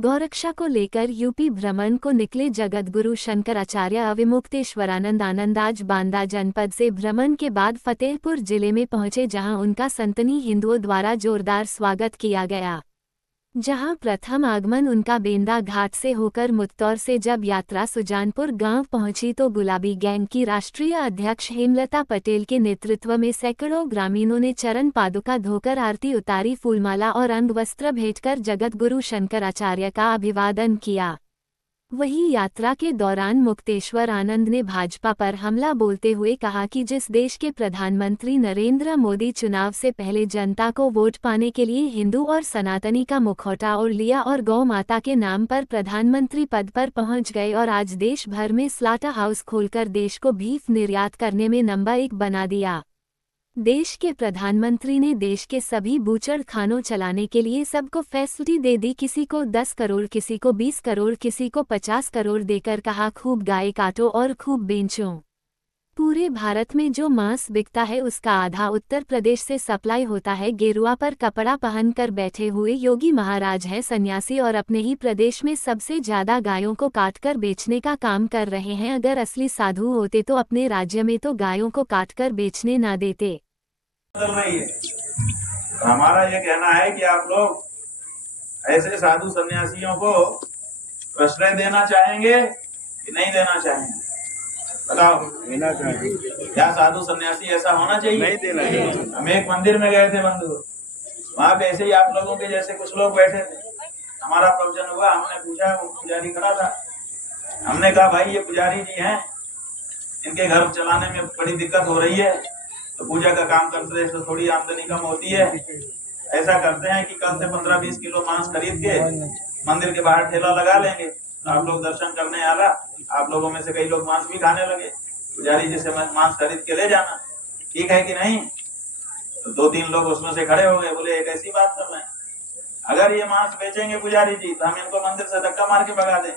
गौरक्षा को लेकर यूपी भ्रमण को निकले जगतगुरु शंकराचार्य अविमुक्तेश्वरानंद आनंद आज बांदा जनपद से भ्रमण के बाद फतेहपुर जिले में पहुंचे, जहां उनका सनातनी हिंदुओं द्वारा जोरदार स्वागत किया गया। जहां प्रथम आगमन उनका बेंदा घाट से होकर मुत्तौर से जब यात्रा सुजानपुर गांव पहुंची तो गुलाबी गैंग की राष्ट्रीय अध्यक्ष हेमलता पटेल के नेतृत्व में सैकड़ों ग्रामीणों ने चरण पादुका धोकर आरती उतारी, फूलमाला और अंगवस्त्र भेंटकर जगतगुरु शंकराचार्य का अभिवादन किया। वहीं यात्रा के दौरान मुक्तेश्वर आनंद ने भाजपा पर हमला बोलते हुए कहा कि जिस देश के प्रधानमंत्री नरेंद्र मोदी चुनाव से पहले जनता को वोट पाने के लिए हिंदू और सनातनी का मुखौटा ओढ़ लिया और गौ माता के नाम पर प्रधानमंत्री पद पर पहुंच गए और आज देश भर में स्लाटर हाउस खोलकर देश को बीफ निर्यात करने में नंबर 1 बना दिया। देश के प्रधानमंत्री ने देश के सभी बूचड़ खानों चलाने के लिए सबको फैसिलिटी दे दी, किसी को 10 करोड़, किसी को 20 करोड़, किसी को 50 करोड़ देकर कहा खूब गाय काटो और खूब बेचो। पूरे भारत में जो मांस बिकता है उसका आधा उत्तर प्रदेश से सप्लाई होता है। गेरुआ पर कपड़ा पहनकर बैठे हुए योगी महाराज हैं सन्यासी और अपने ही प्रदेश में सबसे ज्यादा गायों को काटकर बेचने का काम कर रहे हैं। अगर असली साधु होते तो अपने राज्य में तो गायों को काटकर बेचने ना देते। बदल रही है। हमारा ये कहना है कि आप लोग ऐसे साधु सन्यासियों को प्रश्रय देना चाहेंगे कि नहीं देना चाहेंगे? बताओ। देना चाहिए। क्या साधु सन्यासी ऐसा होना चाहिए? नहीं देना चाहिए। हम एक मंदिर में गए थे बंधु, वहां पे ऐसे ही आप लोगों के जैसे कुछ लोग बैठे थे। हमारा प्रवचन हुआ, हमने पूछा, वो पुजारी खड़ा था। हमने कहा भाई ये पुजारी जी हैं, इनके घर चलाने में बड़ी दिक्कत हो रही है, तो पूजा का काम करते तो थोड़ी आमदनी कम होती है। ऐसा करते हैं कि कल से 15-20 किलो मांस खरीद के मंदिर के बाहर ठेला लगा लेंगे, तो आप लोग दर्शन करने आला, आप लोगों में से कई लोग मांस भी खाने लगे, पुजारी जी से मांस खरीद के ले जाना, ठीक है कि नहीं? तो 2-3 लोग उसमें से खड़े हो गए, बोले एक ऐसी बात कर रहे हैं, अगर ये मांस बेचेंगे पुजारी जी तो हम इनको मंदिर से धक्का मार के भगा दें।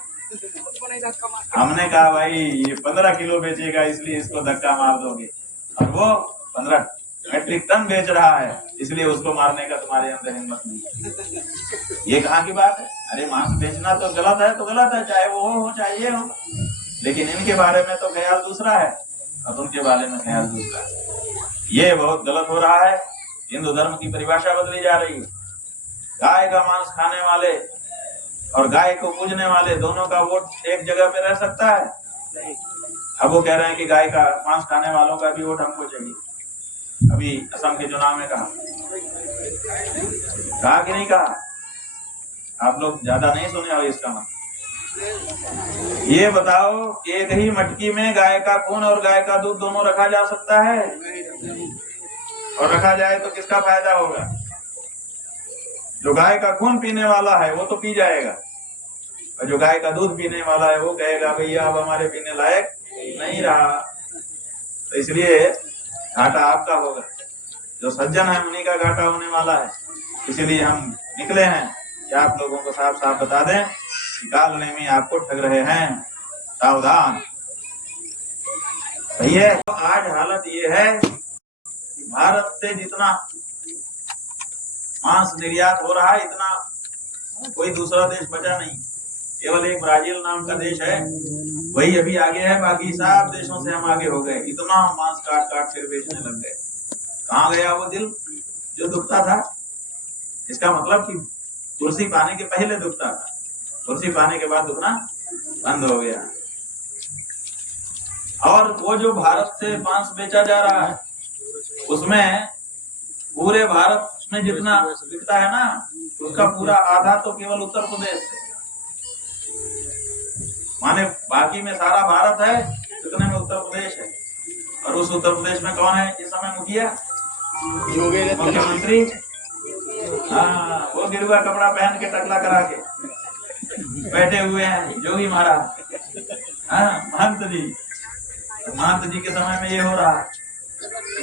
हमने कहा भाई ये 15 किलो बेचेगा इसलिए इसको धक्का मार दोगे, और वो 15 मेट्रिक टन बेच रहा है इसलिए उसको मारने का तुम्हारे अंदर हिम्मत नहीं। ये कहाँ की बात है? अरे मांस बेचना तो गलत है तो गलत है, चाहे वो हो चाहे ये हो, लेकिन इनके बारे में तो ख्याल दूसरा है और उनके बारे में ख्याल दूसरा है। ये बहुत गलत हो रहा है। हिंदू धर्म की परिभाषा बदली जा रही है। गाय का मांस खाने वाले और गाय को पूजने वाले दोनों का वोट एक जगह पे रह सकता है? नहीं। अब वो कह रहे हैं कि गाय का मांस खाने वालों का भी वोट हमको चाहिए। अभी असम के चुनाव में कहा कि नहीं कहा? आप लोग ज्यादा नहीं सुने हो इसका मतलब। ये बताओ, एक ही मटकी में गाय का खून और गाय का दूध दोनों रखा जा सकता है? और रखा जाए तो किसका फायदा होगा? जो गाय का खून पीने वाला है वो तो पी जाएगा, और जो गाय का दूध पीने वाला है वो कहेगा भैया अब हमारे पीने लायक नहीं रहा। तो इसलिए घाटा आपका होगा, जो सज्जन है उन्हीं का घाटा होने वाला है। इसीलिए हम निकले हैं कि आप लोगों को साफ साफ बता दें कि काल नेमी आपको ठग रहे हैं, सावधान। सही है। तो आज हालत ये है कि भारत से जितना मांस निर्यात हो रहा है इतना कोई दूसरा देश बचा नहीं। केवल एक ब्राजील नाम का देश है, वही अभी आगे है, बाकी सब देशों से हम आगे हो गए। इतना मांस काट काट कर बेचने लग गए। कहाँ गया वो दिल जो दुखता था? इसका मतलब कि कुर्सी पाने के पहले दुखता था, कुर्सी पाने के बाद दुखना बंद हो गया। और वो जो भारत से मांस बेचा जा रहा है उसमें पूरे भारत में जितना बिकता है ना, उसका पूरा आधा तो केवल उत्तर प्रदेश से, माने बाकी में सारा भारत है, इतने में उत्तर प्रदेश है। और उस उत्तर प्रदेश में कौन है इस समय मुखिया? मुख्यमंत्री। हाँ, वो गिरुआ कपड़ा पहन के टकला करा के बैठे हुए हैं योगी महाराज। हाँ, महंत जी के समय में ये हो रहा है।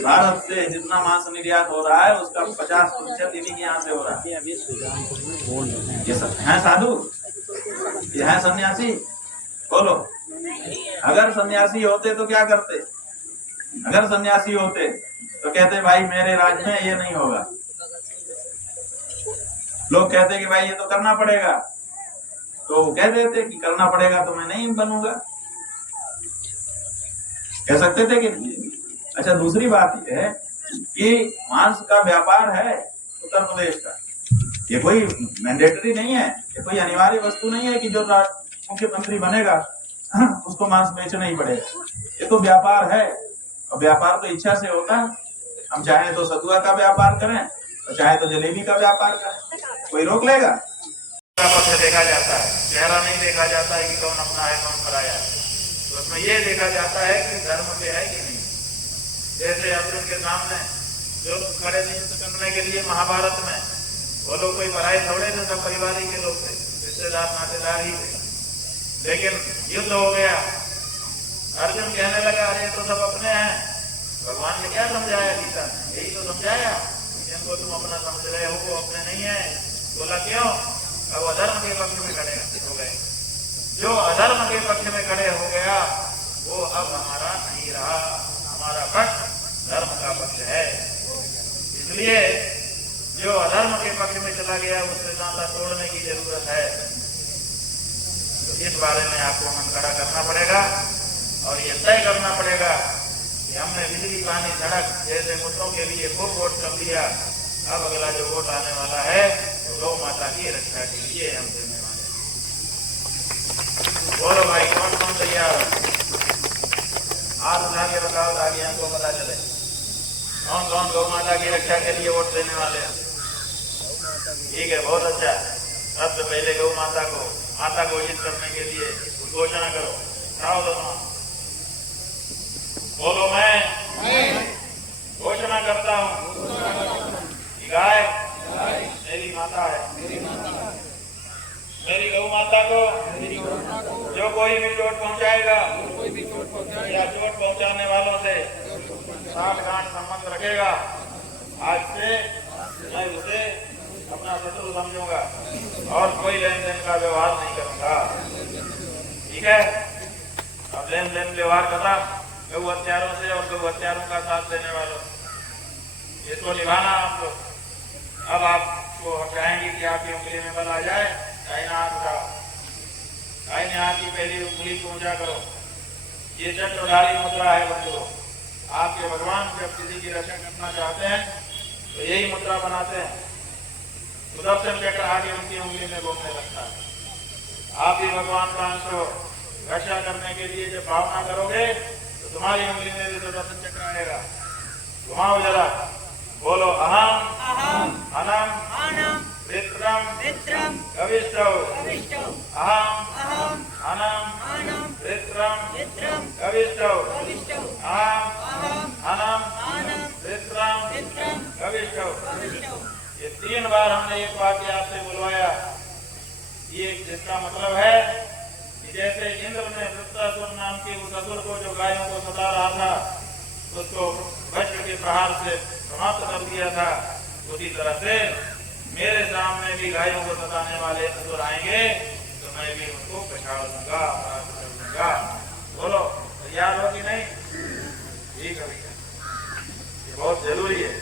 भारत से जितना मांस निर्यात हो रहा है उसका 50% इन्हीं के यहाँ से हो रहा है। ये सब है साधु, ये है सन्यासी? बोलो, अगर सन्यासी होते तो क्या करते? अगर सन्यासी होते तो कहते भाई मेरे राज्य में ये नहीं होगा। लोग कहते कि भाई ये तो करना पड़ेगा, तो वो कह देते कि करना पड़ेगा तो मैं नहीं बनूंगा, कह सकते थे कि नहीं। अच्छा, दूसरी बात यह है कि मांस का व्यापार है उत्तर प्रदेश का, ये कोई मैंडेटरी नहीं है, ये कोई अनिवार्य वस्तु नहीं है कि जो मुख्यमंत्री बनेगा उसको मांस बेचना ही पड़ेगा। ये तो व्यापार है, और व्यापार तो इच्छा से होता है। हम चाहे तो सतुआ का व्यापार करें और चाहे तो जलेबी का व्यापार करें, कोई रोक लेगा? देखा जाता है, चेहरा नहीं देखा जाता है कि कौन अपना है कौन पराया है, तो उसमें ये देखा जाता है कि धर्म पे है कि नहीं। जैसे अर्जुन के सामने जो खड़े थे युद्ध करने के लिए महाभारत में, वो लोग कोई पराए थोड़े थे, सब परिवार के लोग थे, रिश्तेदार नातेदार ही थे। लेकिन युद्ध हो गया, अर्जुन कहने लगा अरे तो सब अपने हैं। भगवान ने क्या समझाया गीता में? यही तो समझाया, जिनको तुम अपना समझ रहे हो वो अपने नहीं है। बोला क्यों? अब अधर्म के पक्ष में खड़े हो गए, जो अधर्म के पक्ष में खड़े हो गया वो अब हमारा नहीं रहा, हमारा पक्ष धर्म का पक्ष है। इसलिए जो अधर्म के पक्ष में चला गया उससे नाता तोड़ने की जरूरत है। तो इस बारे में आपको मन खड़ा करना पड़ेगा और ये तय करना पड़ेगा कि हमने बिजली पानी सड़क जैसे मुद्दों के लिए खूब वोट कर दिया, अब अगला जो वोट आने वाला है तो गौ माता की रक्षा के लिए हम देने वाले हैं। बोलो भाई, कौन कौन तैयार है? हाथ उठा के बताओ ताकि हमको पता चले कौन कौन गौ माता की रक्षा के लिए वोट देने वाले हैं। ठीक है, बहुत अच्छा। सबसे पहले गौ माता को घोषित करने के लिए घोषणा करो। आओ दोनों, बोलो मैं घोषणा करता हूँ कि गाय मेरी माता है, मेरी गौ माता को जो कोई भी चोट पहुंचाएगा या चोट पहुंचाने वालों से साठगांठ संबंध रखेगा, आज से मैं उसे अपना शत्रु समझूंगा और कोई लेन देन का व्यवहार नहीं करूंगा। ठीक है, अब लेन देन व्यवहार खत्म। गौ हत्यारों से और गौ हत्यारों का साथ देने वालों, इसको निभाना आप लोग। अब आपको हम चाहेंगे कि आपकी उंगली में बल आ जाए, दाहिना हाथ उठाओ, दाहिने हाथ की पहली उंगली को ऊंचा करो। ये चक्रधारी मुद्रा है बंधुओं। आपके भगवान जब किसी की रक्षा करना चाहते हैं तो यही मुद्रा बनाते हैं। सुदर्शन चक्र आगे उनकी उंगली में घूमने लगता है। आप भी भगवान का अंश हो, रक्षा करने के लिए जब भावना करोगे तो तुम्हारी उंगली में भी सुदर्शन चक्र आएगा। घुमाओ जरा, बोलो अहम अनम वित्रम कविष्टौ, अहम अनम वित्रम कविष्टौ, अहम अनम वित्रम कविष्टौ। ये 3 बार हमने एक वाक्य आपसे बुलवाया। ये जिसका मतलब है कि जैसे इंद्र ने वृत्रासुर नाम के उस असुर को जो गायों को सता रहा था उसको वज्र के प्रहार से समाप्त कर दिया था, उसी तरह से मेरे सामने भी गायों को सताने वाले असुर आएंगे तो मैं भी उनको पछाड़ दूंगा, परास्त कर दूंगा। बोलो तैयार हो कि नहीं? ठीक है भैया, ये बहुत जरूरी है।